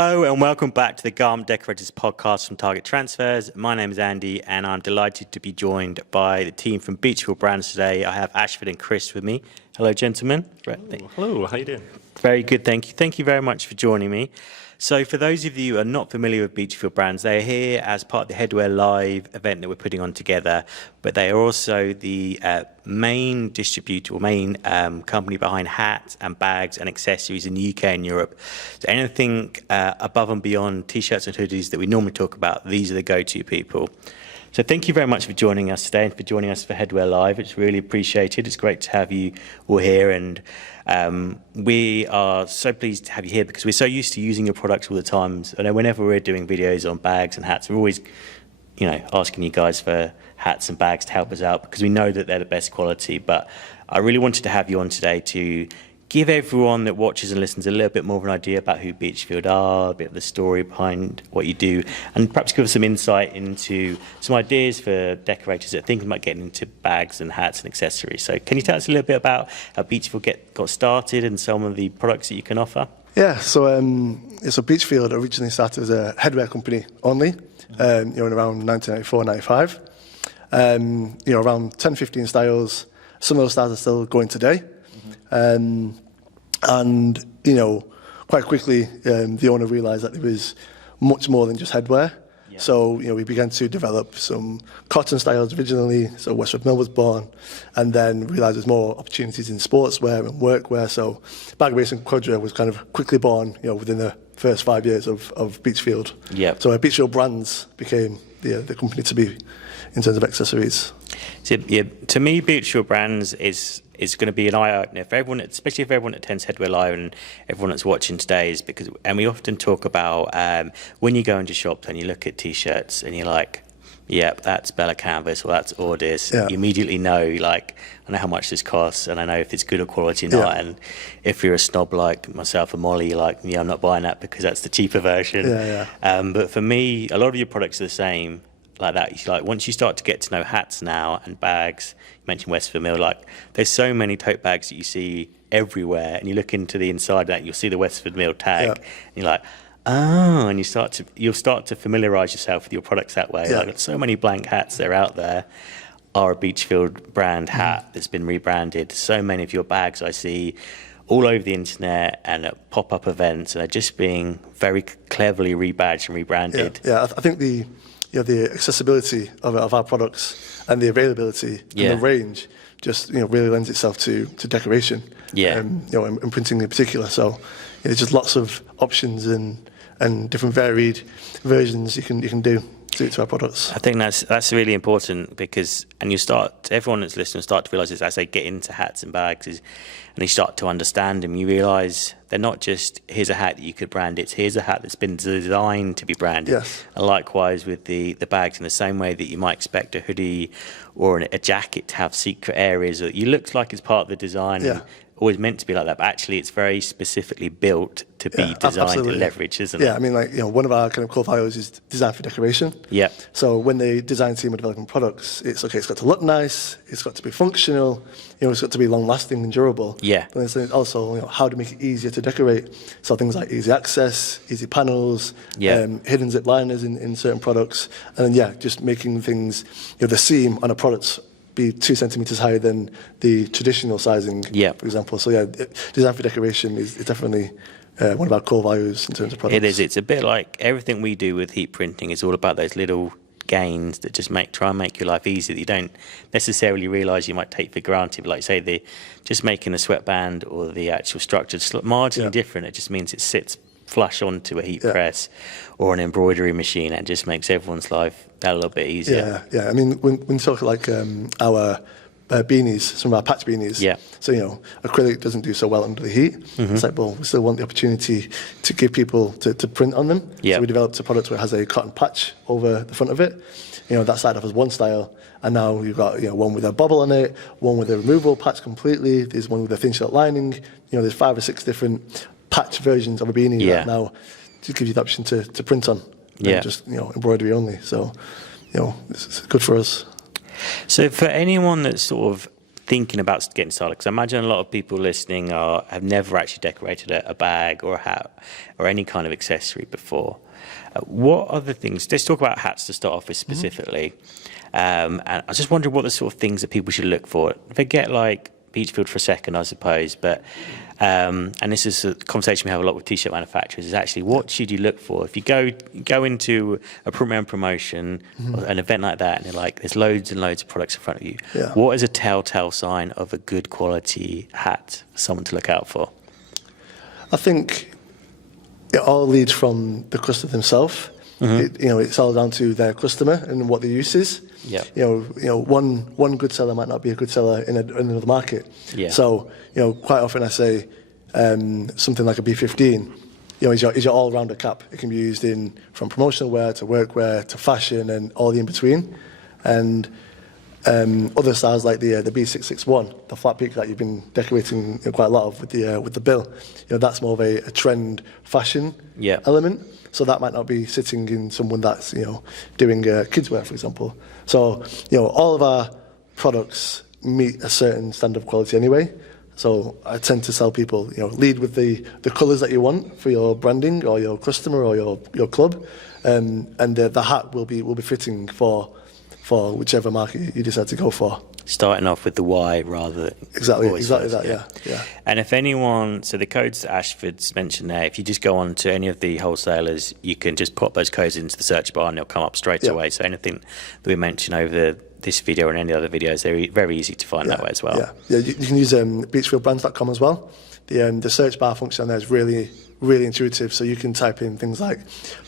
Hello and welcome back to the Garment Decorators podcast from Target Transfers. My name is Andy and I'm delighted to be joined by the team from Beechfield Brands today. I have Ashford and Chris with me. Hello, gentlemen. Hello, how you doing? Very good, thank you. Thank you very much for joining me. So for those of you who are not familiar with Beechfield Brands, they are here as part of the Headwear Live event that we're putting on together, but they are also the main distributor or main company behind hats and bags and accessories in the UK and Europe. So anything above and beyond t-shirts and hoodies that we normally talk about, these are the go-to people. So thank you very much for joining us today and for joining us for Headwear Live. It's really appreciated. It's great to have you all here, and we are so pleased to have you here because we're so used to using your products all the time. I know whenever we're doing videos on bags and hats, we're always, asking you guys for hats and bags to help us out because we know that they're the best quality. But I really wanted to have you on today to give everyone that watches and listens a little bit more of an idea about who Beechfield are, a bit of the story behind what you do, and perhaps give us some insight into some ideas for decorators that are thinking about getting into bags and hats and accessories. So can you tell us a little bit about how Beechfield got started and some of the products that you can offer? Yeah, so Beechfield originally started as a headwear company only, in around 1994-95. Around 10-15 styles. Some of those styles are still going today. Quite quickly, the owner realised that there was much more than just headwear. Yeah. So, we began to develop some cotton styles originally. So Westwood Mill was born, and then realised there's more opportunities in sportswear and workwear. So bag base and quadra was kind of quickly born, within the first 5 years of Beechfield. Yeah. So Beechfield Brands became the company to be in terms of accessories. So, to me, Beechfield Brands is going to be an eye-opener for everyone, especially if everyone attends Headwear Live and everyone that's watching today, and we often talk about when you go into shops and you look at t-shirts and you're like, yep, that's Bella Canvas or that's Ordis. Yeah. You immediately know, I know how much this costs and I know if it's good or quality or not. Yeah. And if you're a snob like myself and Molly, you're like, I'm not buying that because that's the cheaper version. Yeah. But for me, a lot of your products are the same. Like that, once you start to get to know hats now and bags, you mentioned Westwood Mill, there's so many tote bags that you see everywhere, and you look into the inside of that, and you'll see the Westwood Mill tag, and you're like, oh, and you'll start to familiarise yourself with your products that way. Yeah. So many blank hats that are out there are a Beechfield brand hat that's been rebranded. So many of your bags I see all over the internet and at pop-up events, and they're just being very cleverly rebadged and rebranded. Yeah, I think the accessibility of our products and the availability and the range just really lends itself to decoration. Yeah. And printing in particular. So there's just lots of options and different varied versions you can do to our products. I think that's really important because, and everyone that's listening start to realise this as they get into hats and bags, and they start to understand them. You realise they're not just here's a hat that you could brand. It's here's a hat that's been designed to be branded. Yes. And likewise with the bags, in the same way that you might expect a hoodie or a jacket to have secret areas that you looks like it's part of the design. Yeah. Always meant to be like that, but actually it's very specifically built to be designed to leverage, isn't it? Yeah, I mean, one of our kind of core values is design for decoration. Yeah. So when the design team are developing products, it's got to look nice, it's got to be functional, it's got to be long-lasting and durable. Yeah. But then also, how to make it easier to decorate. So things like easy access, easy panels, hidden zip liners in certain products, and then just making things, the seam on a product be 2 centimeters higher than the traditional sizing, for example. So design for decoration is definitely one of our core values in terms of products. It is. It's a bit like everything we do with heat printing is all about those little gains that just try and make your life easy that you don't necessarily realise you might take for granted. But like say, just making a sweatband or the actual structure is marginally different. It just means it sits flush onto a heat press or an embroidery machine, and just makes everyone's life a little bit easier. Yeah. I mean, when you talk like our beanies, some of our patch beanies. Yeah. So acrylic doesn't do so well under the heat. Mm-hmm. It's like, well, we still want the opportunity to give people to print on them. Yeah. So we developed a product where it has a cotton patch over the front of it. That started off as one style, and now you've got one with a bubble on it, one with a removable patch completely. There's one with a thin shell lining. There's 5 or 6 different patch versions of a beanie that now just gives you the option to print on. Just embroidery only. So it's good for us. So for anyone that's sort of thinking about getting started? Because I imagine a lot of people listening have never actually decorated a bag or a hat or any kind of accessory before. What other things? Let's talk about hats to start off with specifically. And I was just wondering what the sort of things that people should look for. Forget like Beechfield for a second, I suppose, but and this is a conversation we have a lot with t-shirt manufacturers, is actually what should you look for if you go into a promotion or an event like that, and you're like, there's loads and loads of products in front of you. What is a telltale sign of a good quality hat for someone to look out for? I think it all leads from the customer themselves. It's all down to their customer and what their use is. One good seller might not be a good seller in another market. So, quite often I say something like a B15, is your all-rounder cap. It can be used from promotional wear to workwear to fashion and all the in-between. And other styles like the B661, the flat peak that you've been decorating quite a lot of with the bill, that's more of a trend fashion element. So that might not be sitting in someone that's doing kids wear, for example. So all of our products meet a certain standard of quality anyway. So I tend to tell people lead with the colours that you want for your branding or your customer or your club, and the hat will be fitting for whichever market you decide to go for. Starting off with the why rather than exactly that. Yeah. And if anyone, so the codes that Ashford's mentioned there, if you just go on to any of the wholesalers, you can just pop those codes into the search bar and they'll come up straight away. So anything that we mention over this video and any other videos, they're very easy to find that way as well. You can use beechfieldbrands.com as well. The search bar function on there is really, really intuitive. So you can type in things like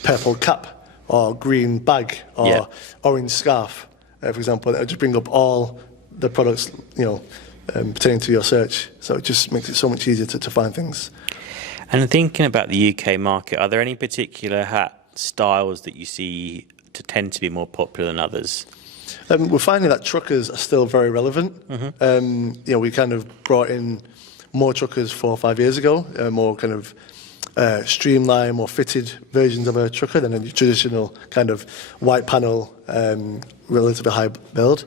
purple cap or green bag or orange scarf, for example. It'll just bring up all the products, pertaining to your search. So it just makes it so much easier to find things. And thinking about the UK market, are there any particular hat styles that you see to tend to be more popular than others? We're finding that truckers are still very relevant. We kind of brought in more truckers 4 or 5 years ago, more kind of streamlined, more fitted versions of a trucker than a traditional kind of white panel, relatively high build.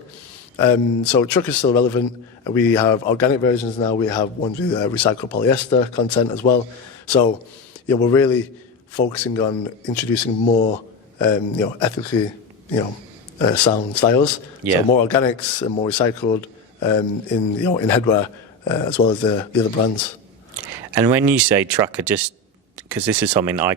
So truck is still relevant. We have organic versions now. We have ones with recycled polyester content as well. So we're really focusing on introducing more ethically sound styles. So more organics and more recycled in headwear as well as the other brands. And when you say trucker, just because this is something I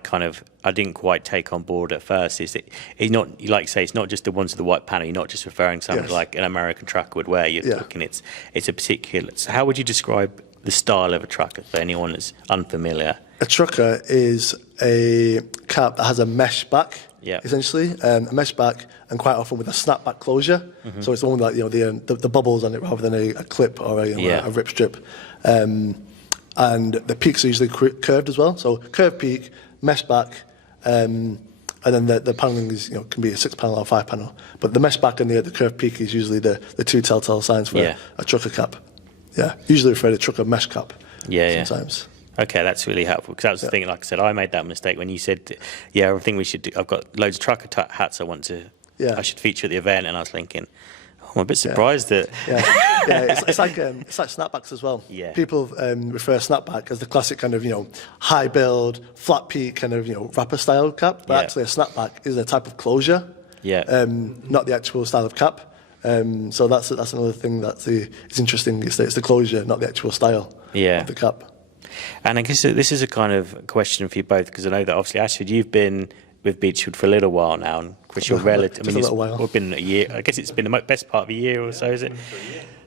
didn't quite take on board at first, is that it's not, like you say, it's not just the ones with the white panel. You're not just referring to something like an American trucker would wear. You're talking it's a particular. So how would you describe the style of a trucker for anyone that's unfamiliar? A trucker is a cap that has a mesh back, essentially, a mesh back, and quite often with a snapback closure. So it's the one that the bubbles on it rather than a clip or a rip strip. And the peaks are usually curved as well. So curved peak, mesh back, and then the panelling is can be a 6-panel or 5-panel. But the mesh back and the curved peak is usually the two telltale signs for a trucker cap. Usually referred to trucker mesh cap. Sometimes. Okay, that's really helpful, because that was the thing. Like I said, I made that mistake when you said, I think we should do. I've got loads of trucker hats I should feature at the event, and I was thinking, I'm a bit surprised that. It's like snapbacks as well. People refer snapback as the classic kind of high build, flat peak kind of wrapper style cap, but actually a snapback is a type of closure, not the actual style of cap. So that's another thing that's interesting. It's the closure, not the actual style of the cap. And I guess this is a kind of question for you both, because I know that obviously, Ashford, you've been with Beechfield for a little while now, and Chris, you're relative. It's been a year. I guess it's been the best part of a year or so, is it?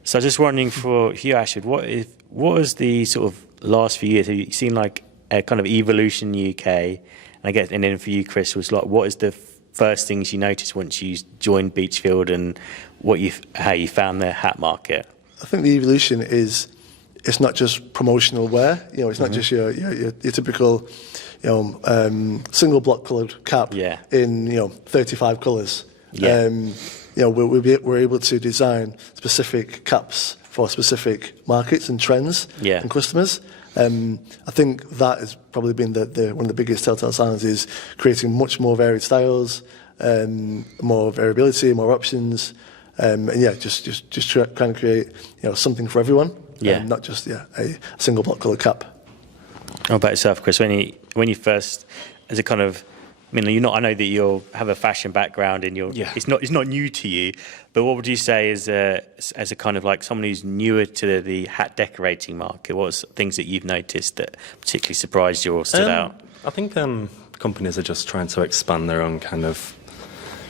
So I was just wondering for you, Ashford, what was the sort of last few years? Have you seen like a kind of evolution in the UK? And then for you, Chris, was like, what is the first things you noticed once you joined Beechfield, and how you found the hat market? I think the evolution is, it's not just promotional wear. It's not just your typical, single block coloured cap in 35 colours. We're able to design specific caps for specific markets and trends and customers. I think that has probably been one of the biggest telltale signs, is creating much more varied styles, more variability, more options. and yeah, just trying to create something for everyone, not just a single block colour cap. How about yourself, Chris? When you first, as a kind of, I know that you have a fashion background and it's not new to you, but what would you say as a kind of like someone who's newer to the hat decorating market? What's things that you've noticed that particularly surprised you or stood out? I think companies are just trying to expand their own kind of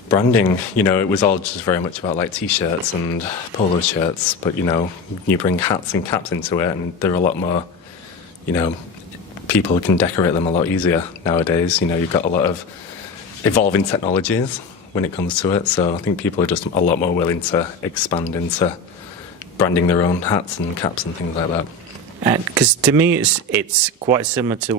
branding. It was all just very much about like t-shirts and polo shirts, but you bring hats and caps into it, and they're a lot more, people can decorate them a lot easier nowadays. You've got a lot of evolving technologies when it comes to it, so I think people are just a lot more willing to expand into branding their own hats and caps and things like that. And because to me, it's quite similar to the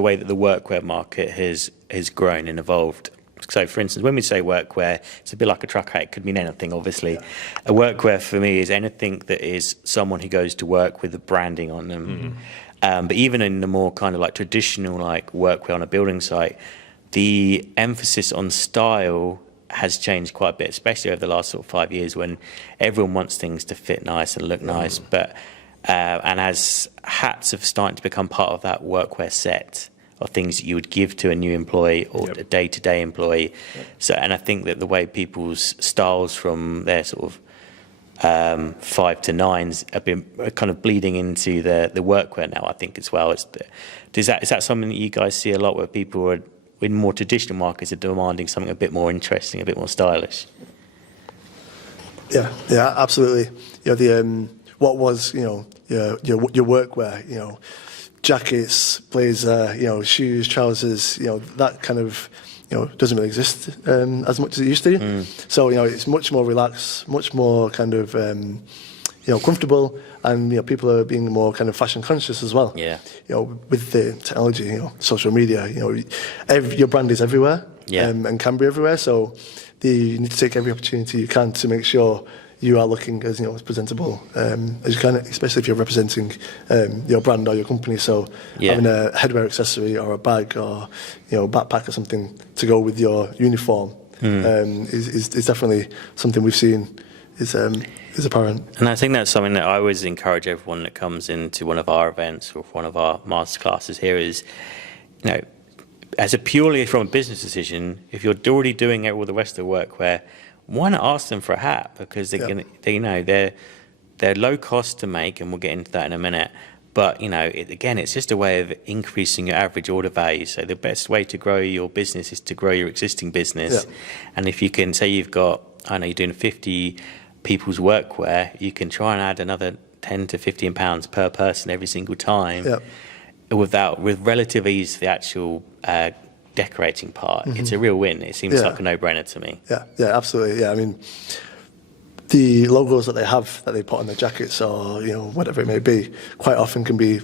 way that the workwear market has grown and evolved. So, for instance, when we say workwear, it's a bit like a truck hat. It could mean anything, obviously. Yeah. A workwear for me is anything that is someone who goes to work with the branding on them. Mm-hmm. But even in the more kind of like traditional like workwear on a building site, the emphasis on style has changed quite a bit, especially over the last sort of 5 years when everyone wants things to fit nice and look nice. But and as hats have started to become part of that workwear set of things that you would give to a new employee or a day-to-day employee. So, and I think that the way people's styles from their sort of 5 to 9s have been kind of bleeding into the workwear now, I think, as well. Is that something that you guys see a lot, where people are in more traditional markets are demanding something a bit more interesting, a bit more stylish? Yeah, absolutely. What was your workwear, jackets, blazer, shoes, trousers, that kind of doesn't really exist as much as it used to. So it's much more relaxed, much more kind of comfortable, and people are being more kind of fashion conscious as well. Yeah. With the technology, social media, your brand is everywhere, and can be everywhere. So you need to take every opportunity you can to make sure you are looking as as presentable as you can, especially if you're representing your brand or your company. So having a headwear accessory or a bag or backpack or something to go with your uniform is definitely something we've seen is apparent. And I think that's something that I always encourage everyone that comes into one of our events or one of our masterclasses here is, as a purely from a business decision, if you're already doing all the rest of the workwear, why not ask them for a hat? Because they're low cost to make, and we'll get into that in a minute. But it's just a way of increasing your average order value. So the best way to grow your business is to grow your existing business. Yeah. And if you can say you've got, you're doing 50 people's workwear, you can try and add another £10 to £15 per person every single time. Yeah. With relative ease to the actual decorating part. It's a real win. It seems like a no-brainer to me. Yeah, absolutely. Yeah, I mean, the logos that they put on their jackets or whatever it may be, quite often can be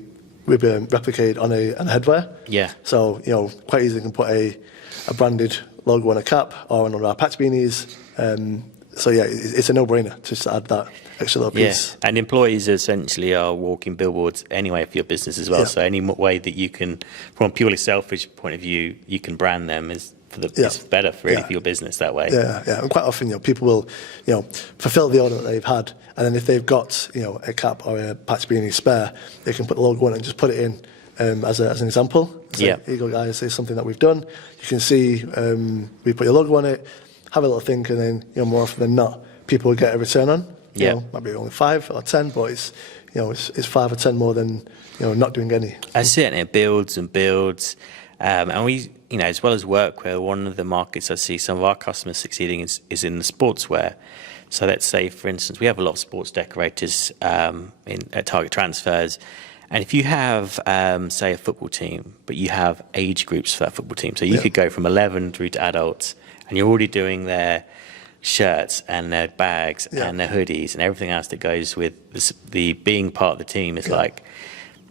replicated on a headwear. Yeah. So quite easily can put a branded logo on a cap or on one of our patch beanies. So it's a no-brainer just to add that extra little piece. Yeah, and employees essentially are walking billboards anyway for your business as well. Yeah. So any way that you can, from a purely selfish point of view, you can brand them is it's better for your business that way. Yeah. And quite often, people will, fulfill the order that they've had, and then if they've got, a cap or a patch beanie spare, they can put the logo on and just put it in as an example. So, here you go, guys. This is something that we've done. You can see we put your logo on it. Have a little think, and then more often than not, people will get a return on. Maybe only 5 or 10, but it's 5 or 10 more than not doing any. That's it, and it builds and builds. And we, as well as workwear, one of the markets I see some of our customers succeeding is in the sportswear. So let's say, for instance, we have a lot of sports decorators at Target Transfers. And if you have, say, a football team, but you have age groups for that football team, so you could go from 11 through to adults, and you're already doing their shirts and their bags and their hoodies and everything else that goes with the being part of the team is like,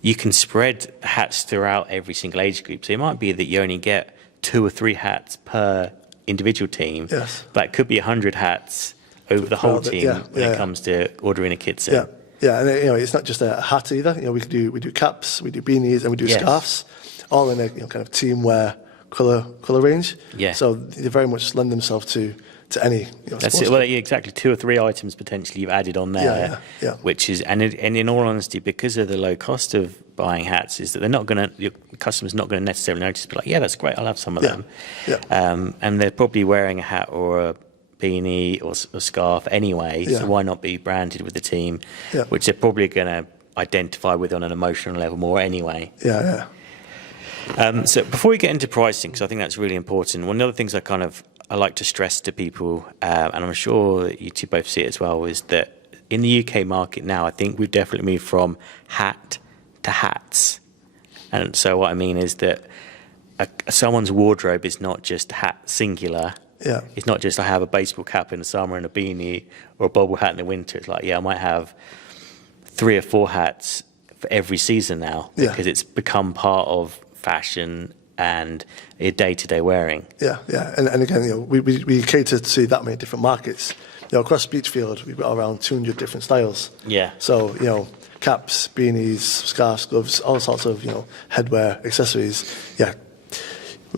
you can spread hats throughout every single age group. So it might be that you only get 2 or 3 hats per individual team, but it could be 100 hats over the whole team when it comes to ordering a kit set. Yeah, and it's not just a hat either. We do caps, we do beanies, and we do scarves, all in a kind of team wear colour range. Yeah. So they very much lend themselves to to any. That's it. Well, exactly. 2 or 3 items potentially you've added on there, which is, and in all honesty, because of the low cost of buying hats, is that your customer's not going to necessarily notice, but like, yeah, that's great, I'll have some of them. And they're probably wearing a hat or a beanie or a scarf anyway, so why not be branded with the team, which they're probably going to identify with on an emotional level more anyway. So before we get into pricing, because I think that's really important, one of the things I like to stress to people, and I'm sure that you two both see it as well, is that in the UK market now, I think we've definitely moved from hat to hats. And so what I mean is that someone's wardrobe is not just hat singular. It's not just I have a baseball cap in the summer and a beanie or a bobble hat in the winter. It's like, I might have 3 or 4 hats for every season now, because it's become part of fashion and day-to-day wearing. And again, we cater to that many different markets. Across Beechfield, we've got around 200 different styles. So, caps, beanies, scarves, gloves, all sorts of, headwear, accessories.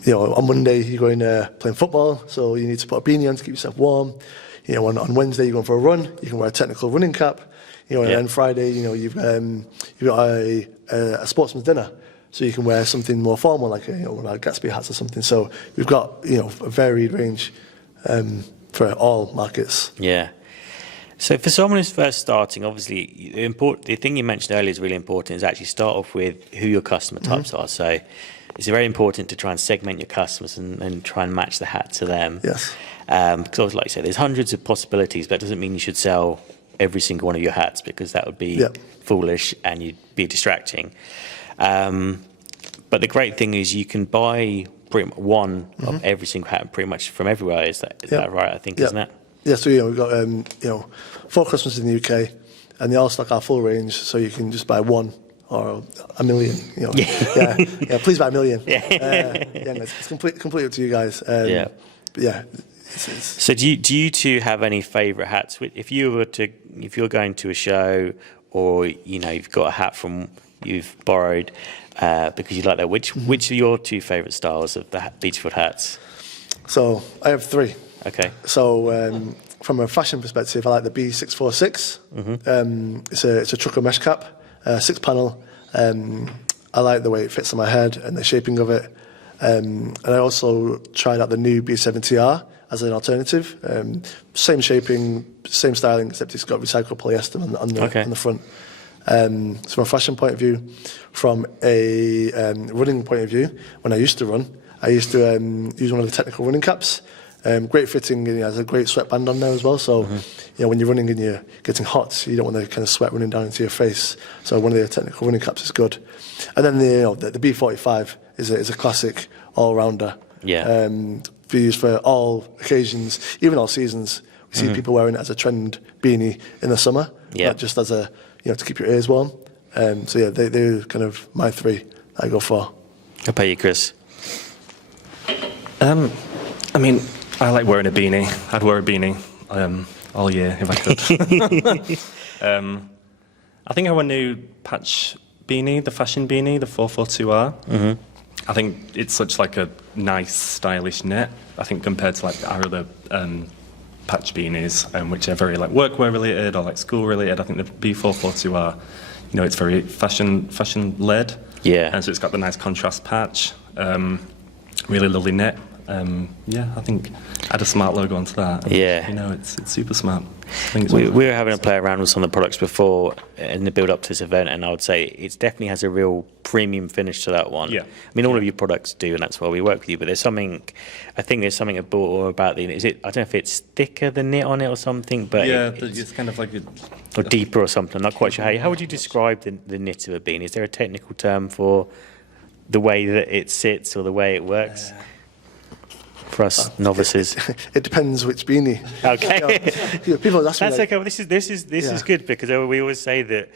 On Monday, you're going playing football, so you need to put a beanie on to keep yourself warm. On Wednesday, you're going for a run, you can wear a technical running cap. And then Friday, you've got a sportsman's dinner. So you can wear something more formal, like one of our Gatsby hats or something. So we've got a varied range for all markets. So for someone who's first starting, obviously the thing you mentioned earlier is really important. Is actually start off with who your customer types are. So it's very important to try and segment your customers and try and match the hat to them. Because like I said, there's hundreds of possibilities, but that doesn't mean you should sell every single one of your hats, because that would be foolish and you'd be distracting. But the great thing is you can buy pretty much one of every single hat pretty much from everywhere. Is that right? I think, isn't it? So we've got 4 customers in the UK, and they all stock our full range. So you can just buy one or a million. Please buy a million. It's completely up to you guys. So do you two have any favourite hats? If you're going to a show, or you've got a hat from you've borrowed because you like that, which are your 2 favourite styles of the Beechfield hats? So I have 3. Okay. So from a fashion perspective, I like the B646. It's a trucker mesh cap, 6-panel. I like the way it fits on my head and the shaping of it. And I also tried out the new B70R as an alternative. Same shaping, same styling, except it's got recycled polyester on the front. So from a fashion point of view, from a running point of view, when I used to run, I used to use one of the technical running caps. Great fitting, and it has a great sweatband on there as well. So, when you're running and you're getting hot, you don't want the kind of sweat running down into your face. So one of the technical running caps is good. And then the B45 is a classic all-rounder. For use for all occasions, even all seasons. We see people wearing it as a trend beanie in the summer, not just as a to keep your ears warm. They're kind of my 3 that I go for. How about you, Chris? I like wearing a beanie. I'd wear a beanie all year if I could. I think I have a new patch beanie, the fashion beanie, the 442R. I think it's such like a nice, stylish knit. I think compared to like our other patch beanies, which are very like workwear related or like school related. I think the B442R, it's very fashion led. And so it's got the nice contrast patch. Really lovely knit. I think add a smart logo onto that. It's super smart. We were having a play around with some of the products before in the build up to this event, and I would say it definitely has a real premium finish to that one. All of your products do, and that's why we work with you. But there's something about the. I don't know if it's thicker than knit on it or something, but it's kind of like or deeper or something. I'm not quite sure how would you describe the knit of a beanie? Is there a technical term for the way that it sits or the way it works? For us novices, it depends which beanie. Okay, people ask me. That's okay. Well, this is good, because we always say that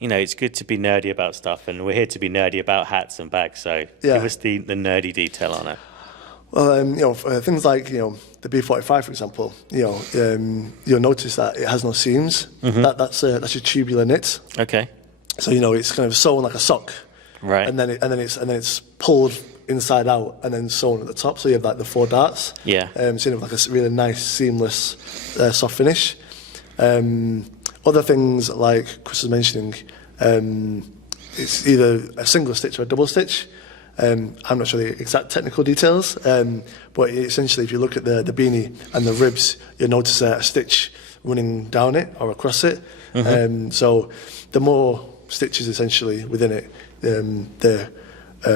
it's good to be nerdy about stuff, and we're here to be nerdy about hats and bags. So give us the nerdy detail on it. Well, things like the B45, for example. You'll notice that it has no seams. That's a tubular knit. Okay. So it's kind of sewn like a sock. Right. And then it's pulled inside out and then sewn at the top. So you have like the 4 darts. Yeah. So you have like a really nice, seamless, soft finish. Other things like Chris was mentioning, it's either a single stitch or a double stitch. I'm not sure the exact technical details, but essentially if you look at the beanie and the ribs, you'll notice a stitch running down it or across it. So the more stitches essentially within it, the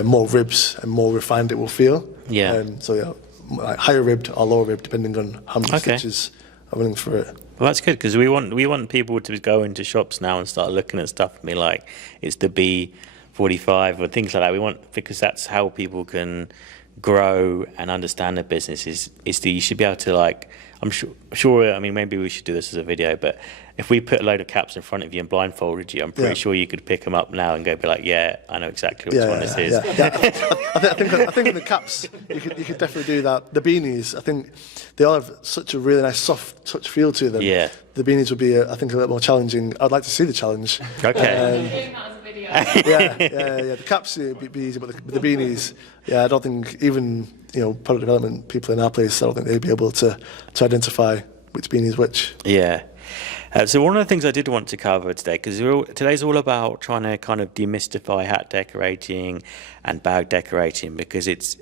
more ribs and more refined it will feel. Yeah. So yeah, like higher ribbed or lower ribbed depending on how many stitches are running through it. Well, that's good because we want people to go into shops now and start looking at stuff and be like, it's the B45 or things like that. Because that's how people can grow and understand the business. Is that you should be able to, like, I'm sure. I mean, maybe we should do this as a video, but if we put a load of caps in front of you and blindfolded you, I'm pretty sure you could pick them up now and go be like, yeah, I know exactly which one this is. I think the caps, you could definitely do that. The beanies, I think they all have such a really nice soft touch feel to them. Yeah. The beanies would be, I think, a little more challenging. I'd like to see the challenge. Okay. The caps would be easy, but the beanies, I don't think even product development people in our place, I don't think they'd be able to identify which beanie is which. Yeah. So one of the things I did want to cover today, because today's all about trying to kind of demystify hat decorating and bag decorating, because as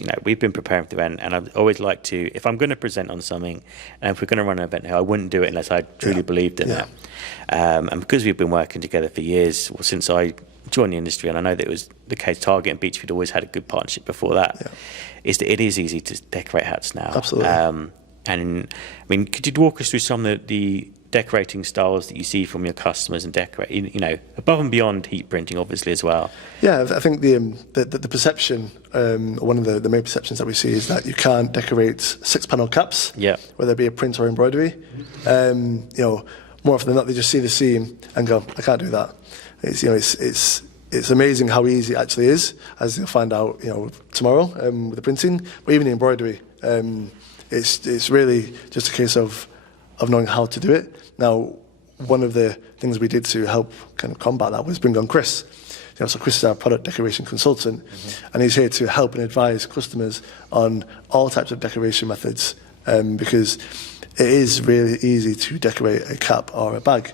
you know, we've been preparing for the event, and I'd always like to, if I'm going to present on something, and if we're going to run an event here, I wouldn't do it unless I truly believed in it. And because we've been working together for years, since I joined the industry, and I know that it was the case, Target and Beechfield always had a good partnership before that, is that it is easy to decorate hats now. Absolutely. And I mean, could you walk us through some of the decorating styles that you see from your customers and decorate, above and beyond heat printing, obviously, as well? Yeah, I think the perception, one of the main perceptions that we see is that you can't decorate 6-panel caps, whether it be a print or embroidery. More often than not, they just see the seam and go, I can't do that. It's amazing how easy it actually is, as you'll find out, tomorrow with the printing, but even the embroidery. It's really just a case of knowing how to do it. Now, one of the things we did to help kind of combat that was bring on Chris. So Chris is our product decoration consultant, and he's here to help and advise customers on all types of decoration methods, because it is really easy to decorate a cap or a bag.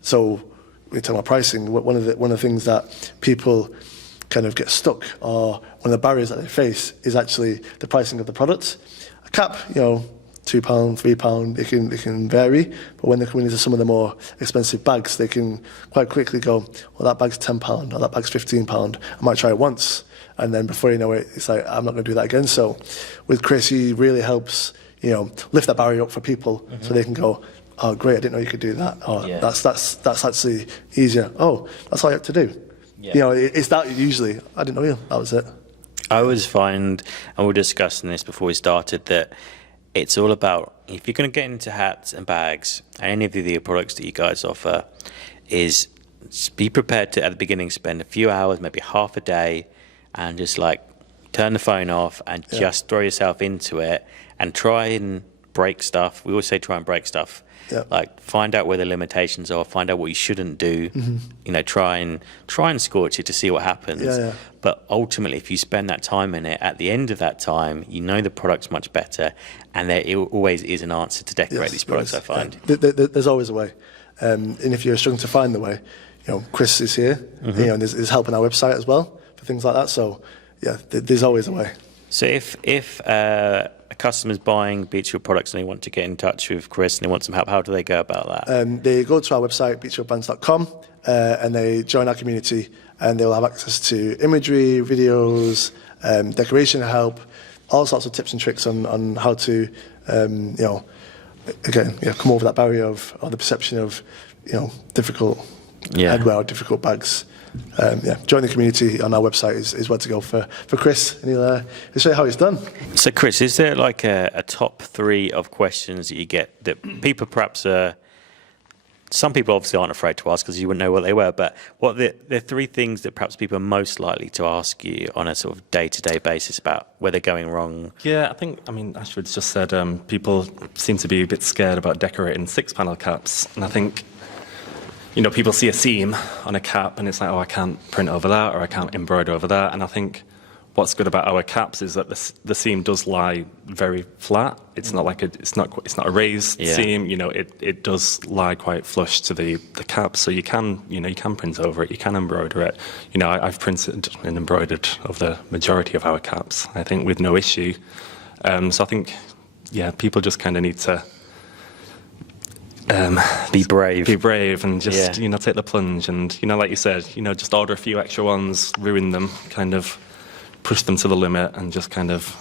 So we're talking about pricing. One of the things that people kind of get stuck, or one of the barriers that they face, is actually the pricing of the products. A cap, £2, £3, it can vary, but when they're coming into some of the more expensive bags, they can quite quickly go, well, that bag's £10 or that bag's £15. I might try it once, and then before you know it, it's like, I'm not going to do that again. So with Chris, he really helps lift that barrier up for people, so they can go, oh great, I didn't know you could do that. Oh, that's actually easier. Oh, that's all you have to do. It's that usually. I didn't know that was it. I always find, and we were discussing this before we started, that it's all about, if you're going to get into hats and bags and any of the products that you guys offer, is be prepared to, at the beginning, spend a few hours, maybe half a day, and just like turn the phone off and just throw yourself into it and try and break stuff. We always say try and break stuff. Like find out where the limitations are, find out what you shouldn't do. Try and scorch it to see what happens. But ultimately, if you spend that time in it, at the end of that time, the product's much better, and there always is an answer to decorate these products. I find there's always a way, and if you're struggling to find the way, Chris is here. And there's help on our website as well for things like that. So there's always a way. So if a customer's buying Beechfield products and they want to get in touch with Chris and they want some help, how do they go about that? They go to our website, beechfieldbrands.com, and they join our community, and they'll have access to imagery, videos, decoration help, all sorts of tips and tricks on how to, come over that barrier or the perception of, difficult headwear or difficult bags. Join the community on our website is where to go for Chris, and he'll show you how it's done. So Chris, is there like a top 3 of questions that you get that people perhaps some people obviously aren't afraid to ask because you wouldn't know what they were, but what are the 3 things that perhaps people are most likely to ask you on a sort of day-to-day basis about where they're going wrong? Yeah, I mean, Ashford's just said people seem to be a bit scared about decorating 6-panel caps, and I think people see a seam on a cap and it's like, oh, I can't print over that or I can't embroider over that. And I think what's good about our caps is that the seam does lie very flat. It's not like it's not a raised seam. It does lie quite flush to the cap, so you can print over it, you can embroider it. I've printed and embroidered over the majority of our caps, I think, with no issue. So I think, people just kind of need to be brave and just take the plunge and like you said, just order a few extra ones, ruin them, kind of push them to the limit and just kind of,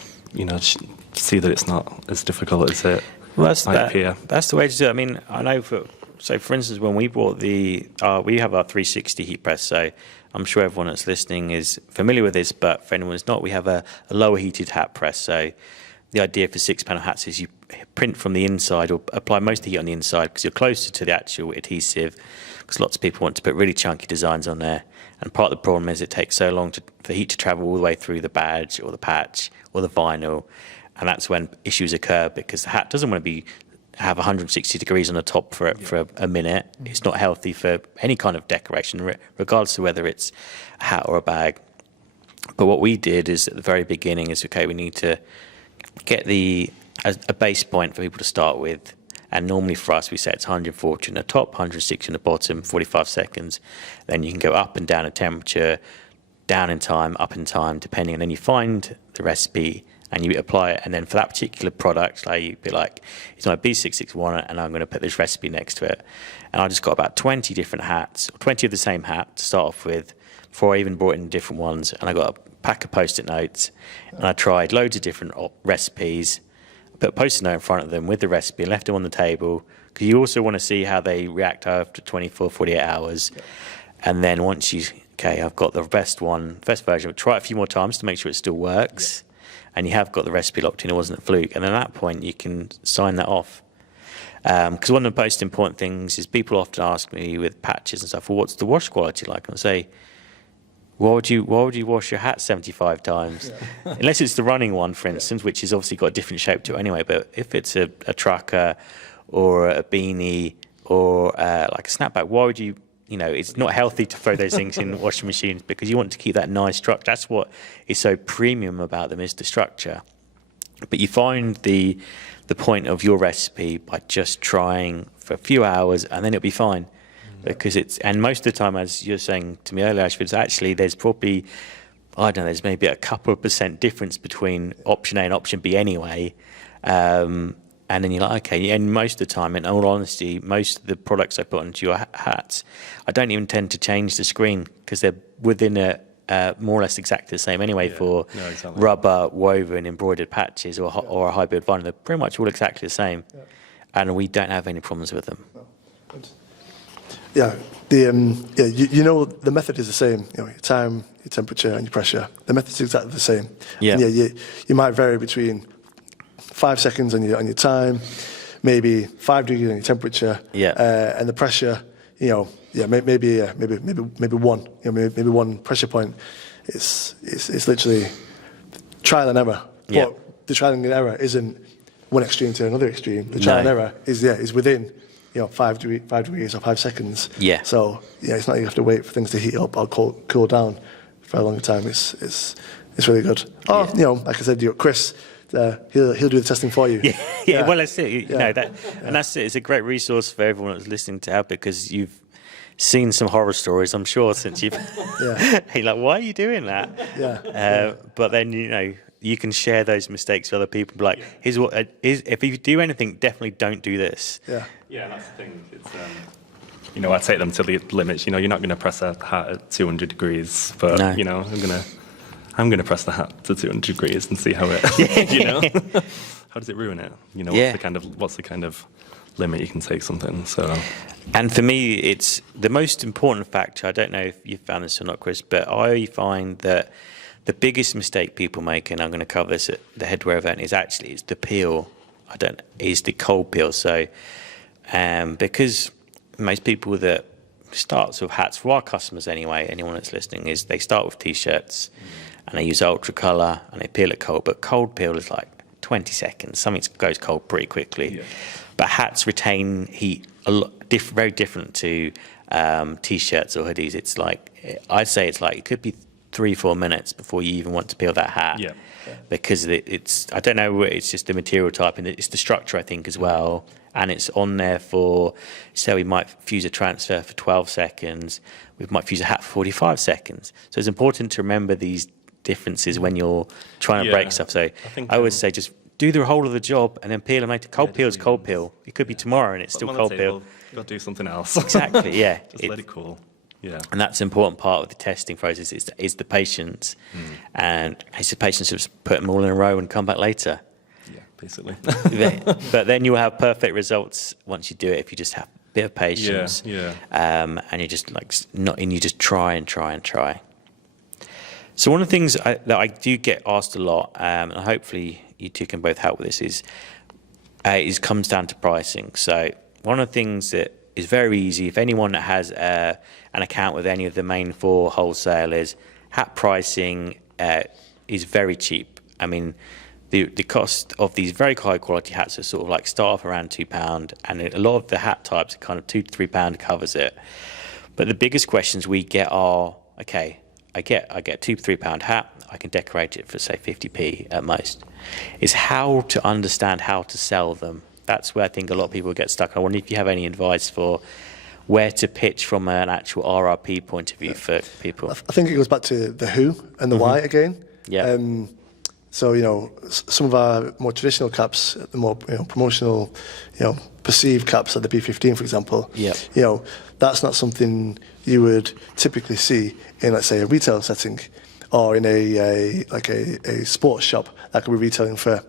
see that it's not as difficult as it might appear. That's the way to do it. I mean, I know for instance, when we bought we have our 360 heat press, so I'm sure everyone that's listening is familiar with this, but for anyone who's not, we have a lower heated hat press. So the idea for 6-panel hats is you print from the inside or apply most of the heat on the inside because you're closer to the actual adhesive, because lots of people want to put really chunky designs on there. And part of the problem is it takes so long for the heat to travel all the way through the badge or the patch or the vinyl, and that's when issues occur because the hat doesn't want to have 160 degrees on the top for a minute. It's not healthy for any kind of decoration, regardless of whether it's a hat or a bag. But what we did is at the very beginning is, okay, we need to get a base point for people to start with. And normally for us, we set it's 140 on the top, 160 on the bottom, 45 seconds. Then you can go up and down in temperature, down in time, up in time, depending. And then you find the recipe and you apply it. And then for that particular product, like you'd be like, it's my B661 and I'm going to put this recipe next to it. And I just got about 20 different hats, or 20 of the same hat to start off with, before I even brought in different ones. And I got a pack of Post-it notes and I tried loads of different recipes. Put a Post-it note in front of them with the recipe and left them on the table, because you also want to see how they react after 24, 48 hours. Yeah. And then once I've got the best version, try it a few more times to make sure it still works. Yeah. And you have got the recipe locked in, it wasn't a fluke. And at that point, you can sign that off. Because one of the most important things is people often ask me with patches and stuff, well, what's the wash quality like? And I say, why would you wash your hat 75 times? Yeah. Unless it's the running one, for instance, which has obviously got a different shape to it anyway. But if it's a trucker or a beanie or like a snapback, why would you, it's not healthy to throw those things in washing machines because you want to keep that nice structure. That's what is so premium about them, is the structure. But you find the point of your recipe by just trying for a few hours and then it'll be fine. Because and most of the time, as you're saying to me earlier, Ashford, actually there's probably, there's maybe a couple of % difference between option A and option B anyway. And then you're like, okay, and most of the time, in all honesty, most of the products I put onto your hats, I don't even tend to change the screen because they're within more or less exactly the same anyway for exactly. Rubber, woven, embroidered patches or a hybrid vinyl. They're pretty much all exactly the same. Yeah. And we don't have any problems with them. No. Good. Yeah, the method is the same. Your time, your temperature, and your pressure. The method is exactly the same. Yeah. And you might vary between 5 seconds on your time, maybe 5 degrees on your temperature. Yeah. And the pressure, maybe one. Maybe one pressure point. It's literally trial and error. Yeah. But the trial and error isn't one extreme to another extreme. The trial and error is within. 5 degrees or 5 seconds. Yeah. So it's not like you have to wait for things to heat up or cool down for a longer time. It's really good. Oh, like I said, Chris, he'll do the testing for you. Yeah. Well, that's it. And that's it. It's a great resource for everyone that's listening to have, because you've seen some horror stories, I'm sure, since you've. You're like, why are you doing that? Yeah. But then you can share those mistakes with other people. Be like, here's what if you do anything, definitely don't do this. Yeah. Yeah, that's the thing. It's I take them to the limits. You're not going to press a hat at 200 degrees, but no. I'm gonna press the hat to 200 degrees and see how it. How does it ruin it? What's the kind of limit you can take something? So. And for me, it's the most important factor. I don't know if you've found this or not, Chris, but I find that the biggest mistake people make, and I'm going to cover this at the headwear event, is the peel. Is the cold peel. So, because most people that start with hats, for our customers anyway, anyone that's listening, is they start with t-shirts and they use ultra color and they peel it cold. But cold peel is like 20 seconds. Something goes cold pretty quickly. Yeah. But hats retain heat a lot. very different to t-shirts or hoodies. It's like, I'd say it's like, it could be 3-4 minutes before you even want to peel that hat. Yeah. Because it's, I don't know, it's just the material type and it's the structure, I think, as well. And it's on there for, so we might fuse a transfer for 12 seconds. We might fuse a hat for 45 seconds. So it's important to remember these differences when you're trying to break stuff. So I would say just do the whole of the job and then peel them later. Cold peel is cold peel. It could be tomorrow and it's still cold peel. You'll do something else. Exactly, yeah. Just let it cool. Yeah. And that's an important part of the testing process is the patience. And it's the patience to just put them all in a row and come back later. Yeah, basically. But then you'll have perfect results once you do it if you just have a bit of patience. Yeah. And you just you just try and try and try. So one of the things that I do get asked a lot, and hopefully you two can both help with this, is comes down to pricing. So one of the things that is very easy, if anyone that has an account with any of the main 4 wholesalers, hat pricing is very cheap. I mean, the cost of these very high quality hats are sort of like start off around £2, and a lot of the hat types are kind of £2 to £3 covers it. But the biggest questions we get are, okay, I get a £2 to £3 hat, I can decorate it for say 50p at most. Is how to understand how to sell them. That's where I think a lot of people get stuck. I wonder if you have any advice for where to pitch from an actual RRP point of view for people. I think it goes back to the who and the why again. Yeah. So, some of our more traditional caps, the more promotional, perceived caps like the B15, for example, that's not something you would typically see in, let's say, a retail setting or in a sports shop that could be retailing for,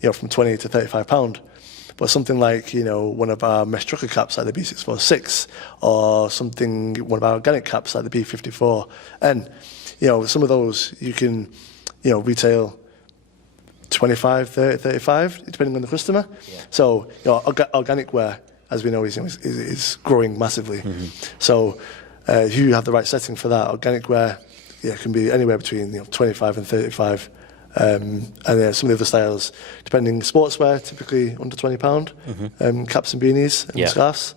from £20 to £35. But something like, one of our mesh trucker caps like the B646 or one of our organic caps like the B54. And, some of those you can, retail 25, 30, 35, depending on the customer. Yeah. So, organic wear, as we know, is growing massively. So, if you have the right setting for that, organic wear, can be anywhere between 25 and 35. And some of the other styles, depending sportswear, typically under £20, caps and beanies and scarves.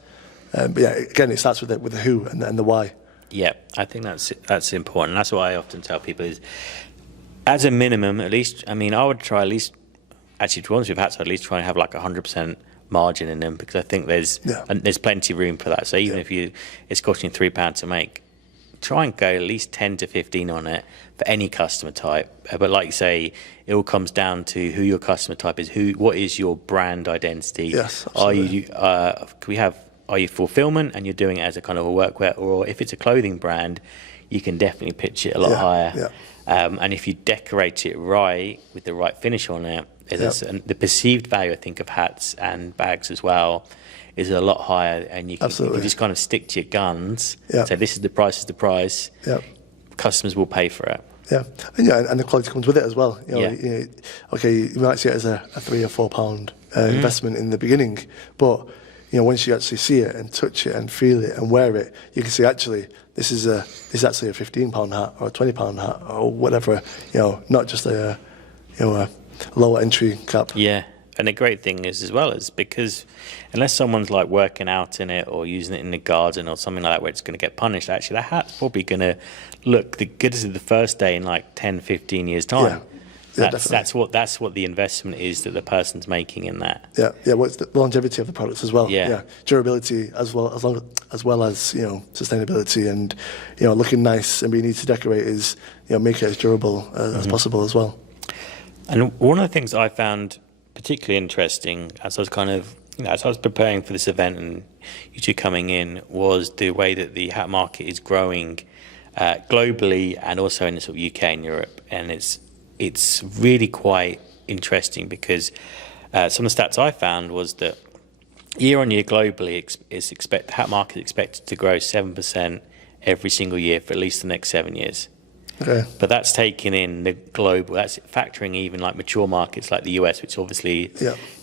But again, it starts with the who and the why. Yeah, I think that's important. That's what I often tell people is, as a minimum, at least, I mean, I would try at least, actually, to be honest with hats, I'd at least try and have like 100% margin in them, because I think there's plenty of room for that. So even if it's costing you £3 to make, try and go at least 10 to 15 on it for any customer type. But like you say, it all comes down to who your customer type is, what is your brand identity. Yes, absolutely. Are you fulfillment and you're doing it as a kind of a workwear, or if it's a clothing brand, you can definitely pitch it a lot higher. Yeah. And if you decorate it right with the right finish on it, the perceived value, I think, of hats and bags as well is a lot higher, and you can just kind of stick to your guns. Say this is the price. Customers will pay for it. And the quality comes with it as well. You might see it as a £3 or £4 investment in the beginning, but once you actually see it and touch it and feel it and wear it, you can see actually this is actually a £15 hat or a £20 hat or whatever. Not just a lower entry cap. Yeah. And the great thing is, as well, is because unless someone's like working out in it or using it in the garden or something like that where it's going to get punished, actually that hat's probably going to look the good as the first day in like 10, 15 years time. That's what the investment is that the person's making in that. What's the longevity of the products as well. Durability as well as sustainability, and looking nice and being easy to decorate is make it as durable as possible as well. And one of the things I found particularly interesting as I was preparing for this event and you two coming in was the way that the hat market is growing globally and also in the sort of UK and Europe, and it's really quite interesting because some of the stats I found was that year on year globally the hat market is expected to grow 7% every single year for at least the next 7 years. Okay. But that's taking in the global, that's factoring even like mature markets like the US, which obviously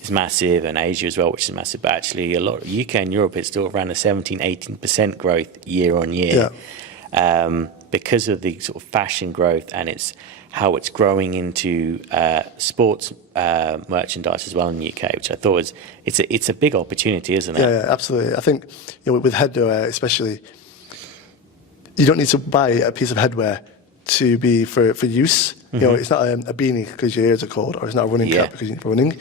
is massive, and Asia as well, which is massive. But actually a lot of UK and Europe is still around a 17-18% growth year on year. But because of the sort of fashion growth and how it's growing into sports merchandise as well in the UK, which I thought it's a big opportunity, isn't it? Yeah, absolutely. I think with headwear especially, you don't need to buy a piece of headwear to be for use. It's not a beanie because your ears are cold, or it's not a running cap because you're running.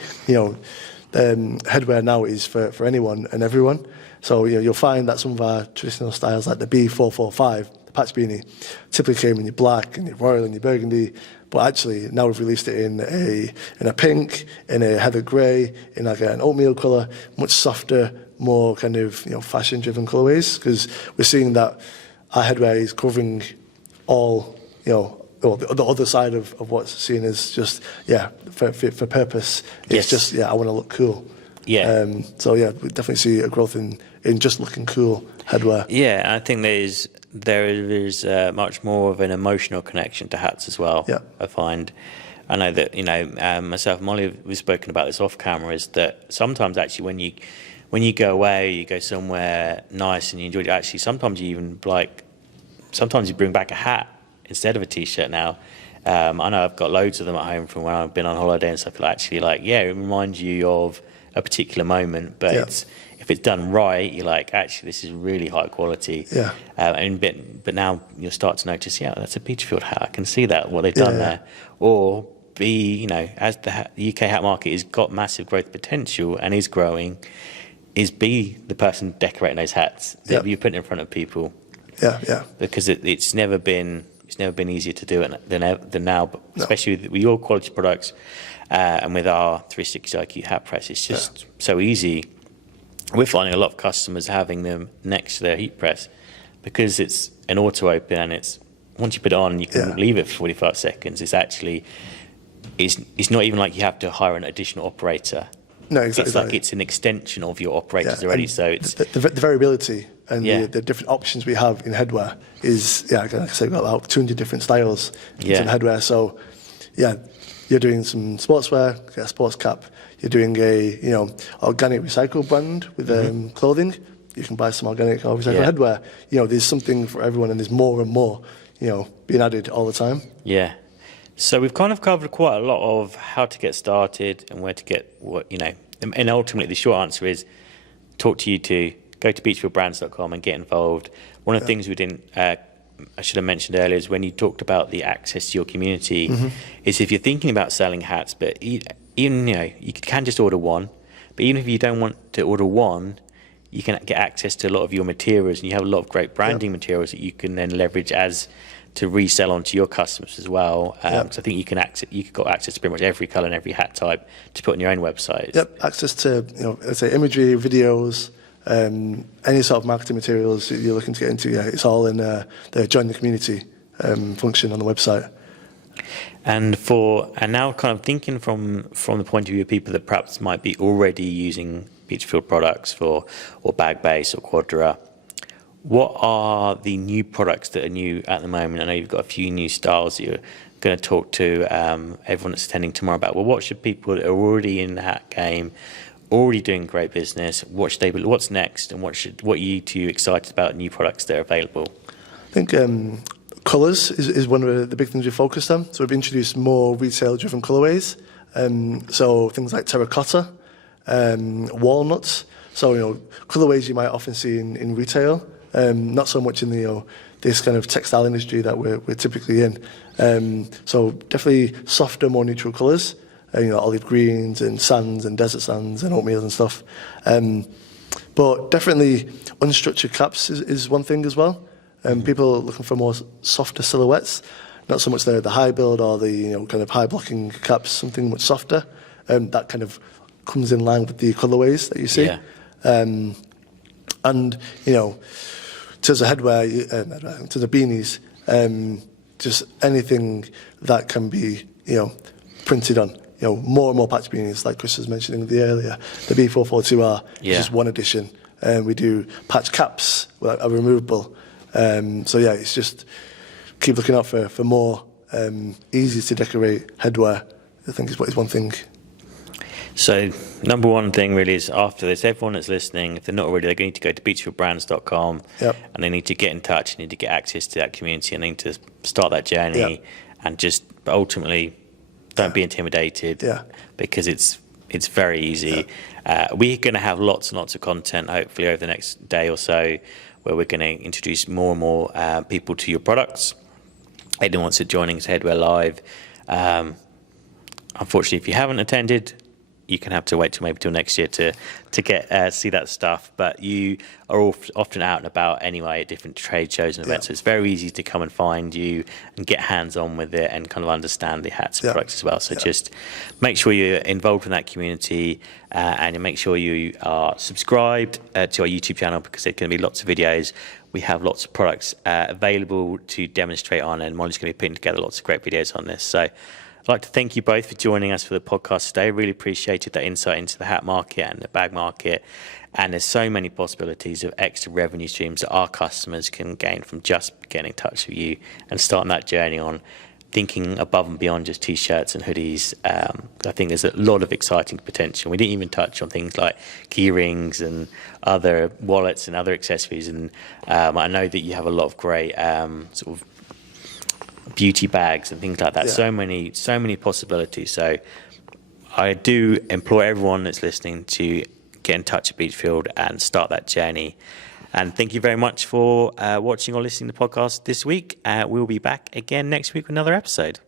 Headwear now is for anyone and everyone. So you'll find that some of our traditional styles, like the B445, the patch beanie, typically came in your black and your royal and your burgundy. But actually, now we've released it in a pink, in a heather grey, in like an oatmeal colour, much softer, more kind of fashion-driven colourways. Because we're seeing that our headwear is covering all the other side of what's seen as just for purpose. It's just I want to look cool. Yeah. So we definitely see a growth in just looking cool headwear. Yeah, I think there is much more of an emotional connection to hats as well. Yeah. I find. I know that myself and Molly, we've spoken about this off camera. Is that sometimes actually when you go away, you go somewhere nice and you enjoy it. Actually, sometimes you even sometimes you bring back a hat instead of a t-shirt now. I know I've got loads of them at home from when I've been on holiday and stuff. Actually, it reminds you of a particular moment, but if it's done right, you're like, actually, this is really high quality. Yeah. But now you'll start to notice, that's a Beechfield hat. I can see that what they've done there. Or as the UK hat market has got massive growth potential and is growing, be the person decorating those hats that you're putting in front of people. Yeah. Because it's never been easier to do it than now, but especially with your quality products and with our 360 IQ hat press, it's just so easy. We're finding a lot of customers having them next to their heat press because it's an auto open and it's once you put it on, you can leave it for 45 seconds. It's actually it's not even like you have to hire an additional operator. No, exactly. It's like it's an extension of your operators already. So it's the variability and the different options we have in headwear is like I said, we've got about 200 different styles in headwear. So you're doing some sportswear, a sports cap. You're doing a organic recycled brand with clothing. You can buy some organic or recycled headwear. There's something for everyone, and there's more and more being added all the time. Yeah. So we've kind of covered quite a lot of how to get started and where to get what, and ultimately the short answer is talk to you two, go to beechfieldbrands.com and get involved. One of the things we didn't, I should have mentioned earlier is when you talked about the access to your community, is if you're thinking about selling hats, but even, you can just order one, but even if you don't want to order one, you can get access to a lot of your materials and you have a lot of great branding materials that you can then leverage to resell onto your customers as well. So I think you've got access to pretty much every colour and every hat type to put on your own website. Yep, access to let's say imagery, videos, any sort of marketing materials you're looking to get into. It's all in the join the community function on the website. And now kind of thinking from the point of view of people that perhaps might be already using Beechfield products or Bag Base or Quadra, what are the new products that are new at the moment? I know you've got a few new styles that you're going to talk to everyone that's attending tomorrow about. Well, what should people that are already in the hat game, already doing great business, what's next, and what are you two excited about new products that are available? I think colours is one of the big things we've focused on. So we've introduced more retail-driven colourways. So things like terracotta, walnuts. So colourways you might often see in retail. Not so much in the this kind of textile industry that we're typically in. So definitely softer, more neutral colours. Olive greens and sands and desert sands and oatmeal and stuff. But definitely unstructured caps is one thing as well. People are looking for more softer silhouettes, not so much the high build or the kind of high blocking caps. Something much softer. That kind of comes in line with the colourways that you see. And to the headwear, to the beanies, just anything that can be printed on. More and more patch beanies, like Chris was mentioning earlier. The B442R is just one edition. We do patch caps, are removable. It's just keep looking out for more easy to decorate headwear. I think is one thing. So number one thing really is, after this, everyone that's listening, if they're not already, they need to go to beechfieldbrands.com, and they need to get in touch, need to get access to that community, and they need to start that journey, and just ultimately don't be intimidated, because it's very easy. We're going to have lots and lots of content, hopefully, over the next day or so, where we're going to introduce more and more people to your products. Anyone wants to join us Headwear Live. Unfortunately, if you haven't attended, you can have to wait till next year to get see that stuff. But you are often out and about anyway at different trade shows and events, so it's very easy to come and find you and get hands-on with it and kind of understand the hats and products as well. So just make sure you're involved in that community, and you make sure you are subscribed to our YouTube channel, because there's going to be lots of videos. We have lots of products available to demonstrate on, and Molly's going to be putting together lots of great videos on this. So I'd like to thank you both for joining us for the podcast today. Really appreciated that insight into the hat market and the bag market. And there's so many possibilities of extra revenue streams that our customers can gain from just getting in touch with you and starting that journey on thinking above and beyond just T-shirts and hoodies. I think there's a lot of exciting potential. We didn't even touch on things like key rings and other wallets and other accessories. And I know that you have a lot of great sort of beauty bags and things like that. So many possibilities. So I do implore everyone that's listening to get in touch with Beechfield and start that journey. And thank you very much for watching or listening to the podcast this week. We'll be back again next week with another episode.